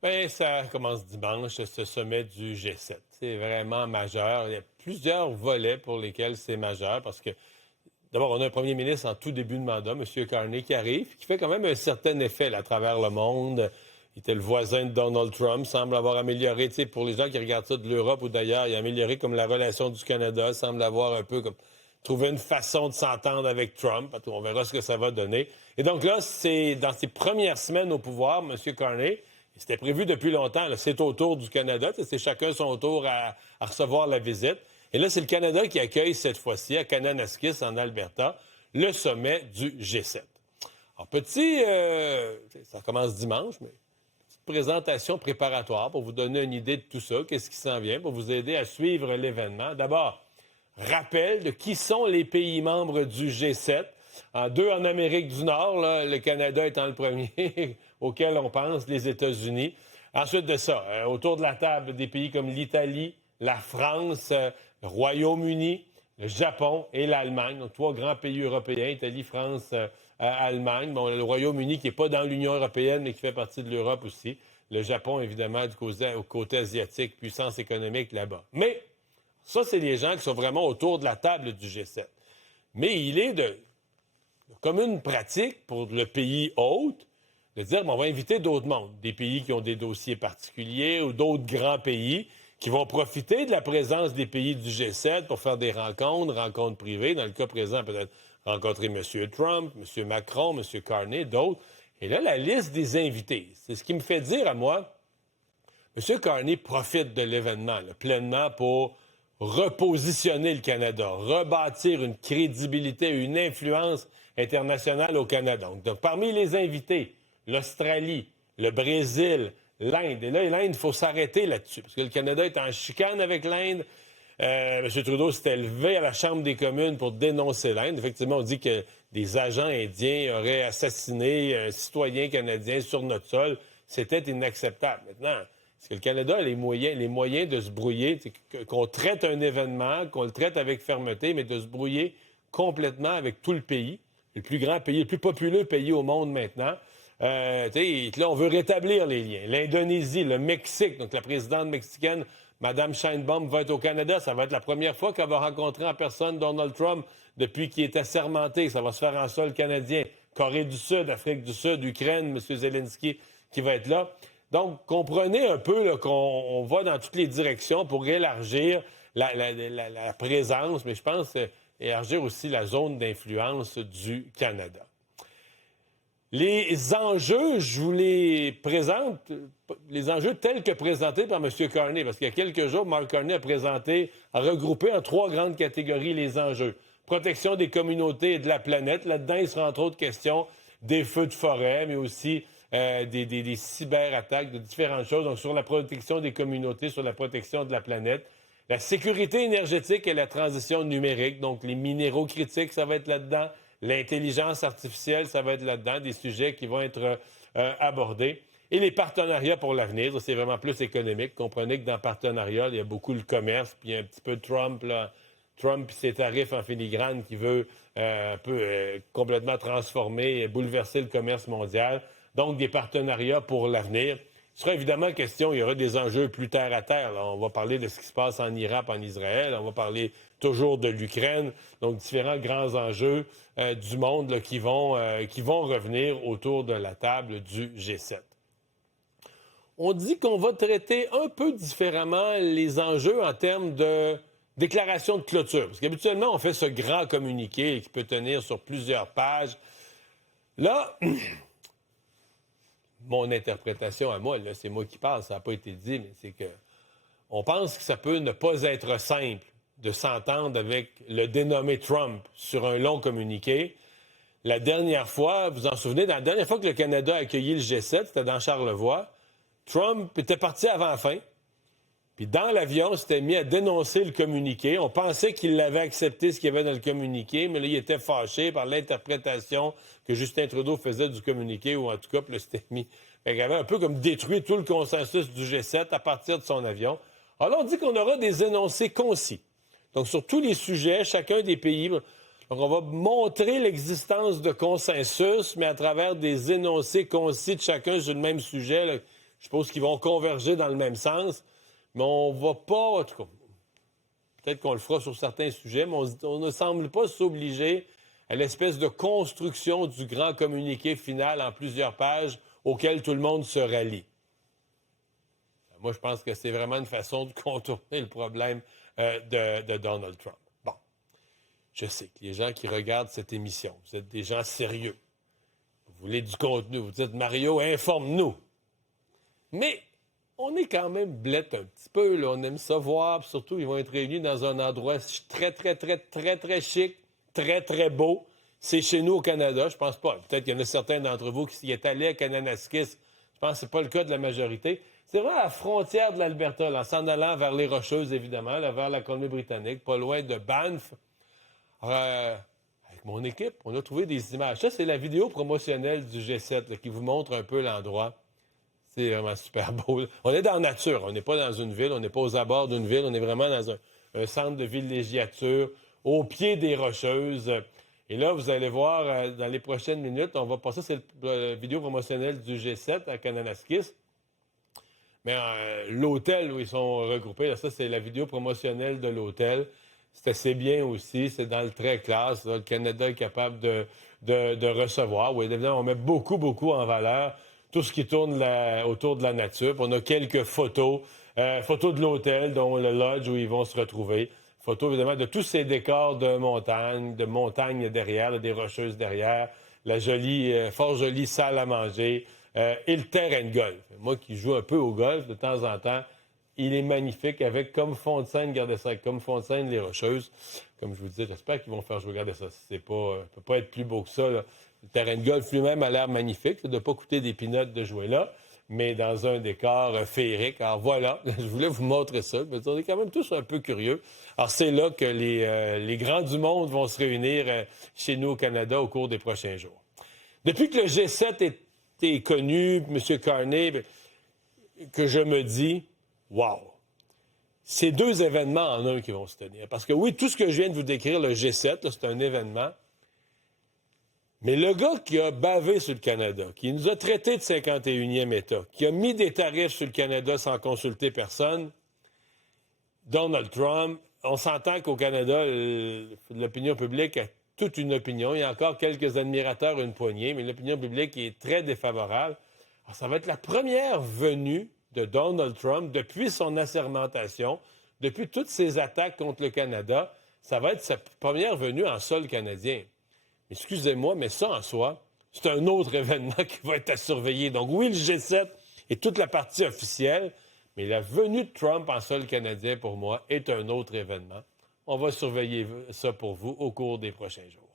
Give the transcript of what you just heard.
Ben, ça commence dimanche, ce sommet du G7. C'est vraiment majeur. Il y a plusieurs volets pour lesquels c'est majeur parce que, d'abord, on a un premier ministre en tout début de mandat, M. Carney, qui arrive, qui fait quand même un certain effet là, à travers le monde. Il était le voisin de Donald Trump, semble avoir amélioré, tu sais, pour les gens qui regardent ça de l'Europe ou d'ailleurs, il a amélioré comme la relation du Canada, semble avoir un peu comme trouvé une façon de s'entendre avec Trump. On verra ce que ça va donner. Et donc là, c'est dans ses premières semaines au pouvoir, M. Carney. C'était prévu depuis longtemps. C'est au tour du Canada. C'est chacun son tour à recevoir la visite. Et là, c'est le Canada qui accueille cette fois-ci, à Kananaskis, en Alberta, le sommet du G7. Alors, ça commence dimanche, mais petite présentation préparatoire pour vous donner une idée de tout ça, qu'est-ce qui s'en vient, pour vous aider à suivre l'événement. D'abord, rappel de qui sont les pays membres du G7. Deux en Amérique du Nord, là, le Canada étant le premier auquel on pense, les États-Unis. Ensuite de ça, autour de la table, des pays comme l'Italie, la France, le Royaume-Uni, le Japon et l'Allemagne. Donc, trois grands pays européens, Italie, France, Allemagne. Bon, le Royaume-Uni qui n'est pas dans l'Union européenne, mais qui fait partie de l'Europe aussi. Le Japon, évidemment, au côté asiatique, puissance économique là-bas. Mais ça, c'est les gens qui sont vraiment autour de la table du G7. Mais il est de commune pratique pour le pays hôte de dire on va inviter d'autres mondes, des pays qui ont des dossiers particuliers ou d'autres grands pays qui vont profiter de la présence des pays du G7 pour faire des rencontres privées. Dans le cas présent, peut-être rencontrer M. Trump, M. Macron, M. Carney, d'autres. Et là, la liste des invités, c'est ce qui me fait dire à moi, M. Carney profite de l'événement là, pleinement pour repositionner le Canada, rebâtir une crédibilité, une influence internationale au Canada. Donc parmi les invités, l'Australie, le Brésil, l'Inde. Et là, l'Inde, il faut s'arrêter là-dessus, parce que le Canada est en chicane avec l'Inde. M. Trudeau s'est élevé à la Chambre des communes pour dénoncer l'Inde. Effectivement, on dit que des agents indiens auraient assassiné un citoyen canadien sur notre sol. C'était inacceptable. Maintenant, est-ce que le Canada a les moyens de se brouiller, qu'on traite un événement, qu'on le traite avec fermeté, mais de se brouiller complètement avec tout le pays, le plus grand pays, le plus populeux pays au monde maintenant. Là, on veut rétablir les liens. L'Indonésie, le Mexique, donc la présidente mexicaine, Mme Sheinbaum, va être au Canada. Ça va être la première fois qu'elle va rencontrer en personne Donald Trump depuis qu'il est assermenté. Ça va se faire en sol canadien. Corée du Sud, Afrique du Sud, Ukraine, M. Zelensky qui va être là. Donc, comprenez un peu là, qu'on va dans toutes les directions pour élargir la présence, mais je pense élargir aussi la zone d'influence du Canada. Les enjeux, je vous les présente, les enjeux tels que présentés par M. Carney, parce qu'il y a quelques jours, Mark Carney a regroupé en trois grandes catégories les enjeux. Protection des communautés et de la planète. Là-dedans, il sera entre autres question des feux de forêt, mais aussi des cyberattaques, de différentes choses. Donc, sur la protection des communautés, sur la protection de la planète. La sécurité énergétique et la transition numérique. Donc, les minéraux critiques, ça va être là-dedans. L'intelligence artificielle, ça va être là-dedans. Des sujets qui vont être abordés. Et les partenariats pour l'avenir, ça, c'est vraiment plus économique. Comprenez que dans le partenariat, il y a beaucoup le commerce, puis un petit peu de Trump, là. Trump et ses tarifs en filigrane qui veut complètement transformer et bouleverser le commerce mondial. Donc, des partenariats pour l'avenir. Il sera évidemment question, il y aura des enjeux plus terre à terre. Là. On va parler de ce qui se passe en Irak, en Israël. On va parler toujours de l'Ukraine. Donc, différents grands enjeux du monde là, qui vont revenir autour de la table du G7. On dit qu'on va traiter un peu différemment les enjeux en termes de déclaration de clôture. Parce qu'habituellement, on fait ce grand communiqué qui peut tenir sur plusieurs pages. Là, mon interprétation à moi, là, c'est moi qui parle, ça n'a pas été dit, mais c'est que on pense que ça peut ne pas être simple de s'entendre avec le dénommé Trump sur un long communiqué. La dernière fois, vous vous en souvenez, la dernière fois que le Canada a accueilli le G7, c'était dans Charlevoix, Trump était parti avant la fin. Puis dans l'avion, on s'était mis à dénoncer le communiqué. On pensait qu'il avait accepté ce qu'il y avait dans le communiqué, mais là, il était fâché par l'interprétation que Justin Trudeau faisait du communiqué, ou en tout cas, puis là, c'était mis. Fait qu'il avait un peu comme détruit tout le consensus du G7 à partir de son avion. Alors, on dit qu'on aura des énoncés concis. Donc, sur tous les sujets, chacun des pays. Donc, on va montrer l'existence de consensus, mais à travers des énoncés concis de chacun sur le même sujet, là, Je suppose qu'ils vont converger dans le même sens, mais on ne va pas, en tout cas, peut-être qu'on le fera sur certains sujets, mais on ne semble pas s'obliger à l'espèce de construction du grand communiqué final en plusieurs pages auquel tout le monde se rallie. Moi, je pense que c'est vraiment une façon de contourner le problème de Donald Trump. Bon, je sais que les gens qui regardent cette émission, vous êtes des gens sérieux. Vous voulez du contenu. Vous dites, Mario, informe-nous. Mais on est quand même blette un petit peu. Là. On aime ça voir. Puis surtout, ils vont être réunis dans un endroit très, très, très, très, très chic, très, très beau. C'est chez nous au Canada. Je pense pas. Peut-être qu'il y en a certains d'entre vous qui y est allé à Kananaskis. Je pense que ce n'est pas le cas de la majorité. C'est vraiment à la frontière de l'Alberta, en s'en allant vers les Rocheuses, évidemment, là, vers la Colombie-Britannique, pas loin de Banff. Avec mon équipe, on a trouvé des images. Ça, c'est la vidéo promotionnelle du G7 là, qui vous montre un peu l'endroit. C'est vraiment super beau. On est dans la nature. On n'est pas dans une ville. On n'est pas aux abords d'une ville. On est vraiment dans un centre de villégiature, au pied des Rocheuses. Et là, vous allez voir, dans les prochaines minutes, on va passer, c'est la vidéo promotionnelle du G7 à Kananaskis. Mais l'hôtel où ils sont regroupés, là, ça, c'est la vidéo promotionnelle de l'hôtel. C'est assez bien aussi. C'est dans le très classe. Là, le Canada est capable de recevoir. Oui, évidemment, on met beaucoup, beaucoup en valeur tout ce qui tourne autour de la nature. Puis on a quelques photos. Photos de l'hôtel, dont le lodge où ils vont se retrouver. Photos, évidemment, de tous ces décors de montagne derrière, là, des rocheuses derrière. La jolie, fort jolie salle à manger. Et le terrain de golf. Moi qui joue un peu au golf de temps en temps, il est magnifique avec comme fond de scène, regardez ça, comme fond de scène, les Rocheuses. Comme je vous disais, j'espère qu'ils vont faire jouer, regardez ça. C'est pas, ça peut pas être plus beau que ça. Là. Le terrain de golf lui-même a l'air magnifique. Ça ne doit pas coûter des pinottes de jouer là, mais dans un décor féerique. Alors voilà, je voulais vous montrer ça. On est quand même tous un peu curieux. Alors c'est là que les grands du monde vont se réunir chez nous au Canada au cours des prochains jours. Depuis que le G7 est connu, M. Carney, que je me dis, wow, c'est deux événements en un qui vont se tenir. Parce que oui, tout ce que je viens de vous décrire, le G7, là, c'est un événement. Mais le gars qui a bavé sur le Canada, qui nous a traités de 51e État, qui a mis des tarifs sur le Canada sans consulter personne, Donald Trump, on s'entend qu'au Canada, l'opinion publique a toute une opinion. Il y a encore quelques admirateurs, une poignée, mais l'opinion publique est très défavorable. Alors, ça va être la première venue de Donald Trump depuis son assermentation, depuis toutes ses attaques contre le Canada. Ça va être sa première venue en sol canadien. Excusez-moi, mais ça en soi, c'est un autre événement qui va être à surveiller. Donc oui, le G7 est toute la partie officielle, mais la venue de Trump en sol canadien, pour moi, est un autre événement. On va surveiller ça pour vous au cours des prochains jours.